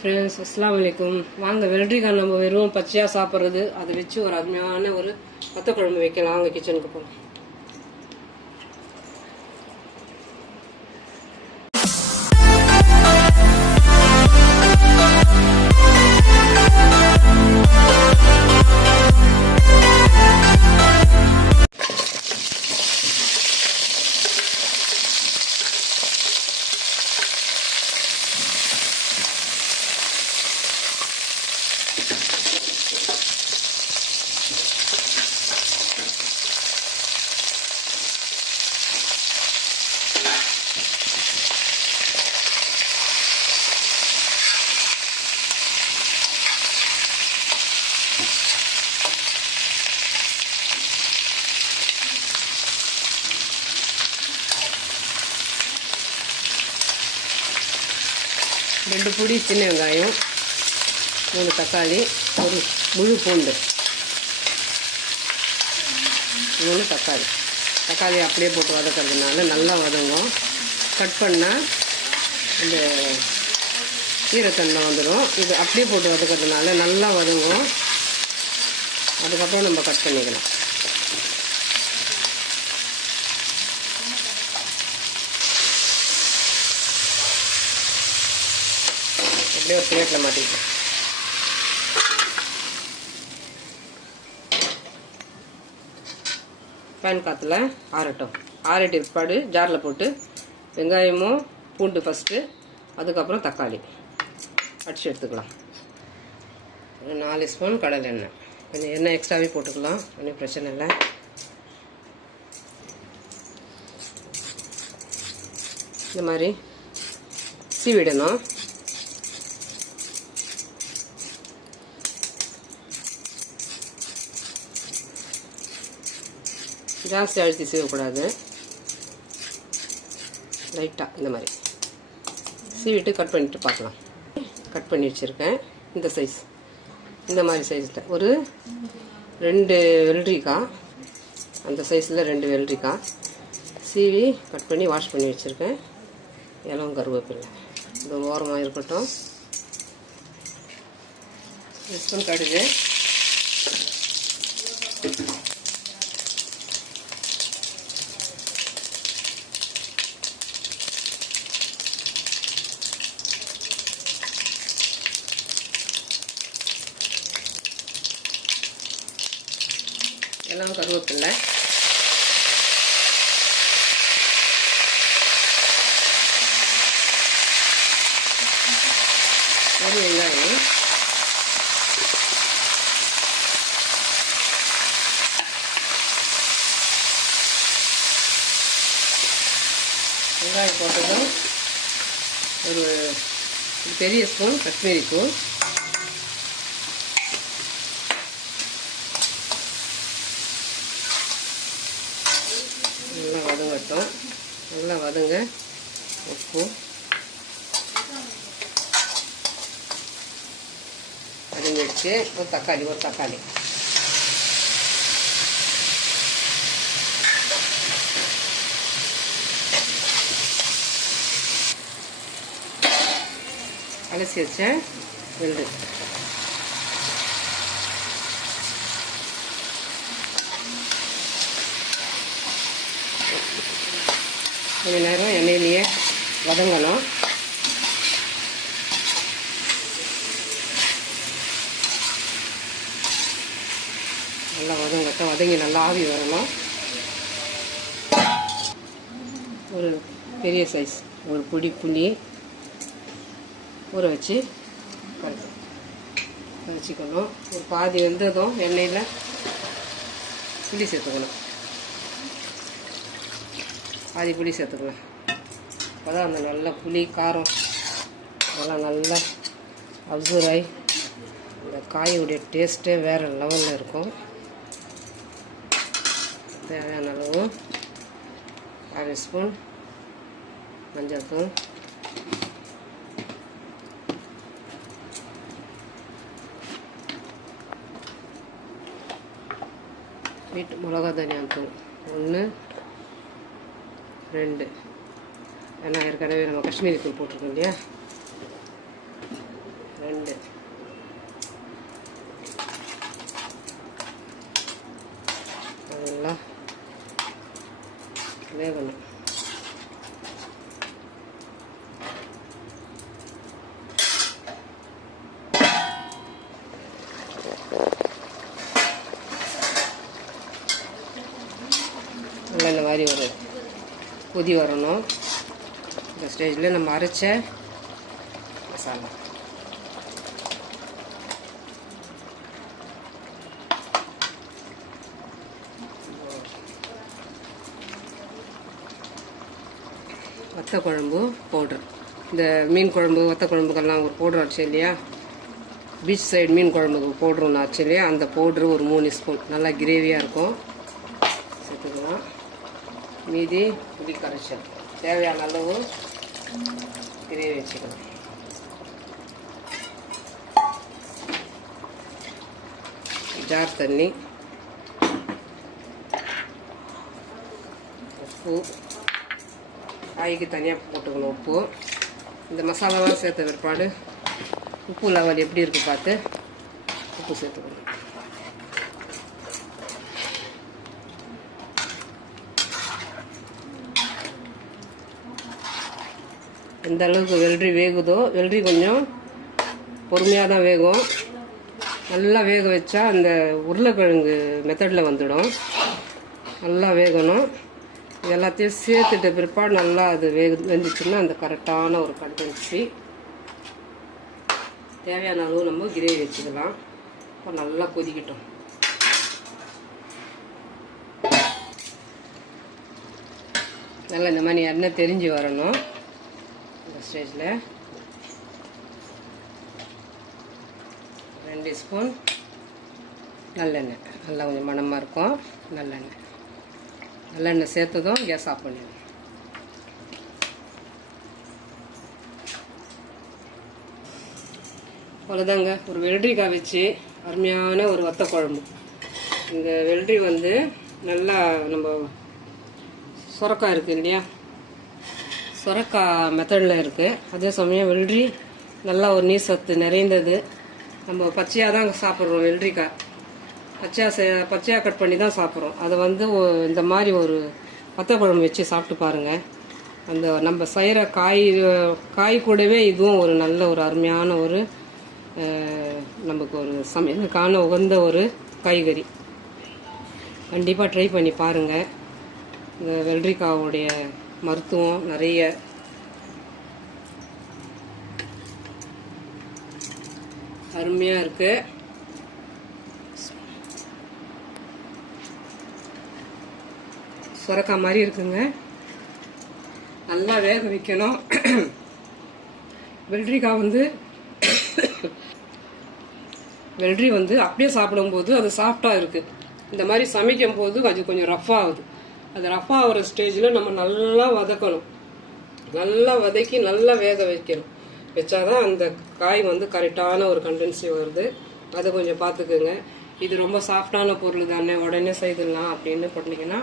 Friends, அஸ்ஸலாமு அலைக்கும். வாங்க வெள்ளரிக்காய் நம்ம வெறும் பச்சையாக சாப்பிட்றது, அதை வச்சு ஒரு அருமையான ஒரு வத்த குழம்பு வைக்கலாம். வாங்க கிச்சனுக்கு போகலாம். ரெண்டு பொடி சின்ன வெங்காயம், 3 தக்காளி, ஒரு முழு பூண்டு, 3 தக்காளி அப்படியே போட்டு வதக்கிறதுனால நல்லா வதங்கும். கட் பண்ணால் இந்த ஈரத்தன்மை வந்துடும். இது அப்படியே போட்டு வதக்கிறதுனால நல்லா வதங்கும். அதுக்கப்புறம் நம்ம கட் பண்ணிக்கலாம். அப்படியே ஒரு பிளேட்டில் மாட்டிக்கலாம். பேன் காற்றுல ஆறட்டும். ஆறிட்டு பிற்பாடு ஜாரில் போட்டு வெங்காயமும் பூண்டு ஃபஸ்ட்டு, அதுக்கப்புறம் தக்காளி அடிச்சு எடுத்துக்கலாம். ஒரு 4 ஸ்பூன் கடலை எண்ணெய், கொஞ்சம் எண்ணெய் எக்ஸ்ட்ராவே போட்டுக்கலாம், ஒன்றும் பிரச்சனை இல்லை. இந்த மாதிரி சீவிடணும். ஜாஸ்தி அழுத்தி சீவக்கூடாது, லைட்டாக இந்த மாதிரி சீவிட்டு கட் பண்ணிவிட்டு பார்க்கலாம். கட் பண்ணி வச்சுருக்கேன். இந்த சைஸ், இந்த மாதிரி சைஸில் ஒரு 2 வெள்ளரிக்காய், அந்த சைஸில் 2 வெள்ளரிக்காய் சீவி கட் பண்ணி வாஷ் பண்ணி வச்சுருக்கேன். இளம் கருவேப்பிலை இது ஓரமாக இருக்கட்டும். ஸ்பூன் கடுகு, எல்லாம் கருவேப்பிலை, ஒரு வெங்காயம், வெங்காயம் போட்டதும் ஒரு பெரிய ஸ்பூன் காஷ்மீரி தூள், நல்லா வதங்கட்டும். நல்லா வதங்க. உப்பு, வதங்கிடுச்சு. ஒரு தக்காளி அலசி வச்சேன் வெள்ளரி, கொஞ்ச நேரம் எண்ணெயிலேயே வதங்கணும். நல்லா வதங்கட்டும். வதங்கி நல்லா ஆவி வரணும். ஒரு பெரிய சைஸ் ஒரு பொடி புளி ஊற வச்சு வச்சுக்கணும். ஒரு பாதி வெந்ததும் எண்ணெயில் புளி சேர்த்துக்கணும். பாதி புளி சேர்த்துக்கலாம். அப்போ தான் அந்த நல்ல புளி காரம் அதெல்லாம் நல்லா அப்சர்வ் ஆகி இந்த காயோடைய டேஸ்ட்டே வேறு லெவலில் இருக்கும். தேவையான அளவு 1/2 ஸ்பூன் மஞ்சள் தூள், வீட்டு மிளகா தனியா தூள் 1 2, ஏன்னா ஏற்கனவே நம்ம காஷ்மீரி தூள் போட்டிருக்கோம் இல்லையா, வேகணும். நல்லா இந்த மாதிரி ஒரு கொதி வரணும். இந்த ஸ்டேஜில் நம்ம அரைச்ச மசாலா வத்த குழம்பு பவுடர். இந்த மீன் குழம்பு வத்த குழம்புக்கெல்லாம் ஒரு பவுடர் ஆச்சு இல்லையா, பீச் சைடு மீன் குழம்புக்கு பவுட்ரு ஒன்று ஆச்சு இல்லையா, அந்த பவுட்ரு ஒரு 3 ஸ்பூன் நல்லா கிரேவியாக இருக்கும் சேர்த்துக்கலாம். மீதி புளி கரைச்சல் தேவையான அளவு கிரேவி வச்சுக்கலாம். ஜார் தண்ணி, உப்பு, காய்க்கு தனியாக போட்டுக்கணும் உப்பு. இந்த மசாலாலாம் சேர்த்த பிற்பாடு உப்பு லெவல் எப்படி இருக்குது பார்த்து உப்பு சேர்த்துக்கணும். எந்த அளவுக்கு வெள்ளரி வேகுதோ, வெள்ளரி கொஞ்சம் பொறுமையாக தான் வேகும். நல்லா வேக வச்சா அந்த உருளைக்கிழங்கு மெத்தடில் வந்துடும். நல்லா வேகணும். எல்லாத்தையும் சேர்த்துட்ட பிற்பாடு நல்லா அது வெந்துச்சுன்னா அந்த கரெக்டான ஒரு கன்சிஸ்டன்சி. தேவையான அளவு நம்ம கிரேவி வச்சுக்கலாம். இப்போ நல்லா கொதிக்கட்டும். நல்லா இந்த மாதிரி எண்ணெய் தெரிஞ்சு வரணும். இந்த ஸ்டேஜில் 2 ஸ்பூன் நல்லெண்ணெய், நல்லா கொஞ்சம் மணமாக இருக்கும். நல்லெண்ணெய் சேர்த்ததும் கேஸ் ஆஃப் பண்ணிடுவோம். அவ்வளோதாங்க, ஒரு வெள்ளரிக்காய் வச்சு அருமையான ஒரு வத்த குழம்பு. இந்த வெள்ளரி வந்து நல்லா நம்ம சுரக்காய் இருக்குது இல்லையா, சுரக்காய் மெத்தடில் இருக்குது. அதே சமயம் வெள்ளரி நல்லா ஒரு நீர் சத்து நிறைந்தது. நம்ம பச்சையாக தான் சாப்பிட்றோம். வெள்ளரிக்காய் பச்சையாக கட் பண்ணி தான் சாப்பிட்றோம். அதை வந்து இந்த மாதிரி ஒரு வத்த குழம்பு வச்சு சாப்பிட்டு பாருங்கள். அந்த நம்ம செய்கிற காய் கூடவே இதுவும் ஒரு நல்ல ஒரு அருமையான ஒரு நமக்கு ஒரு சமையலுக்கான உகந்த ஒரு காய்கறி. கண்டிப்பாக ட்ரை பண்ணி பாருங்கள். இந்த வெள்ளரிக்காவுடைய மருத்துவம் நிறைய. அருமையாக இருக்குது. சுரக்காய் மாதிரி இருக்குங்க. நல்லா வேக வைக்கணும். வெள்ளரி வந்து அப்படியே சாப்பிடும்போது அது சாஃப்டாக இருக்குது. இந்த மாதிரி சமைக்கும் போது அது கொஞ்சம் ரஃப்பாக ஆகுது. அது ரஃப்பாக ஆகிற ஸ்டேஜில் நம்ம நல்லா வதக்கணும். நல்லா வதக்கி நல்லா வேக வைக்கணும். வச்சாதான் அந்த காய் வந்து கரெக்டான ஒரு கண்டென்சி வருது. அதை கொஞ்சம் பார்த்துக்குங்க. இது ரொம்ப சாஃப்டான பொருள் தானே, உடனே செய்திடலாம் அப்படின்னு பண்ணிங்கன்னா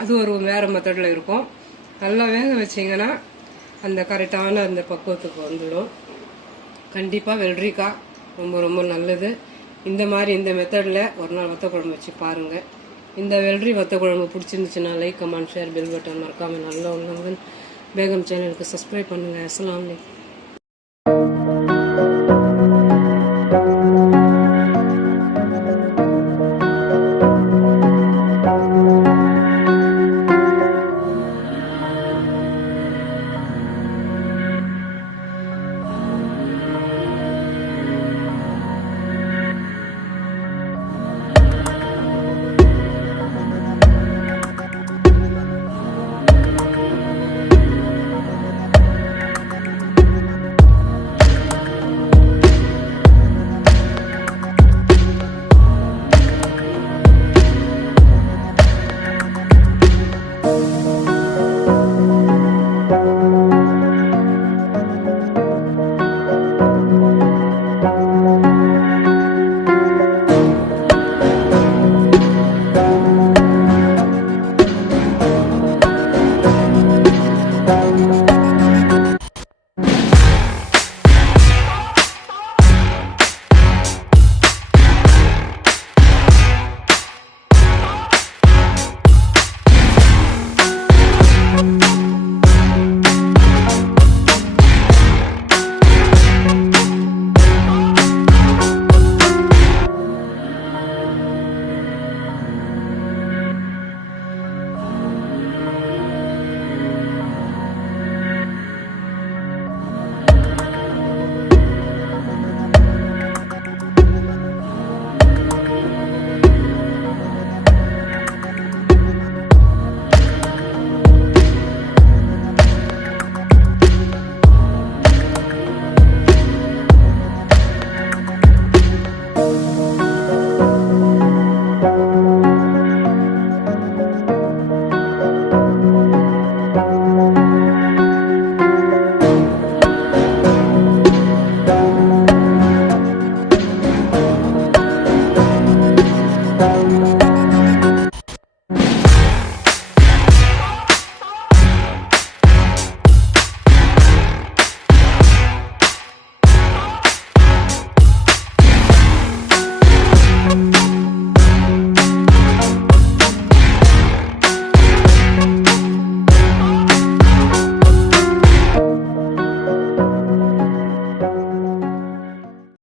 அது ஒரு வேறு மெத்தடில் இருக்கும். நல்லா வேக வச்சிங்கன்னா அந்த கரெக்டான அந்த பக்குவத்துக்கு வந்துடும். கண்டிப்பாக வெள்ளரிக்காய் ரொம்ப ரொம்ப நல்லது. இந்த மாதிரி இந்த மெத்தடில் ஒரு நாள் வத்த குழம்பு வச்சு பாருங்கள். இந்த வெள்ளரி வத்த குழம்பு பிடிச்சிருந்துச்சுன்னா like, comment, share, bell button மறக்காமல் நல்லா உள்ளவங்க பேகம் சேனலுக்கு சப்ஸ்கிரைப் பண்ணுங்கள். அஸ்ஸலாமு அலைக்கும்.